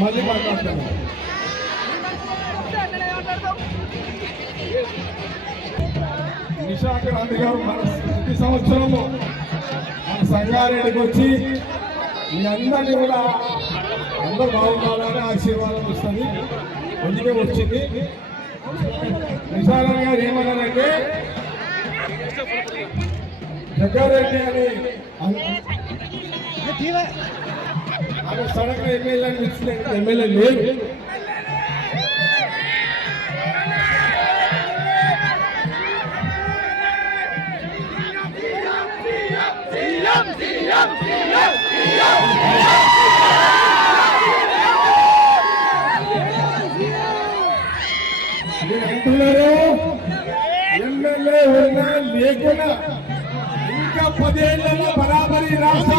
మళ్ళీ మాట్లాడతాను విశాఖ గాంధీ గారు మన ప్రతి సంవత్సరము మన సంగారెడ్డికి వచ్చి మీ అందరినీ కూడా అందరూ బాగుండాలని ఆశీర్వాదం వస్తుంది అందుకే వచ్చింది విశాఖ గారు ఏమన్నారంటే జగ్గారెడ్డి అని అన్- ఆమె సడన్ గా ఎమ్మెల్యే ఇచ్చిన ఎమ్మెల్యే లేరు మీరు అంటున్నారు ఎమ్మెల్యే ఉన్నా లేకున్నా ఇంకా పదేళ్లలో బరాబరి రాష్ట్రానికి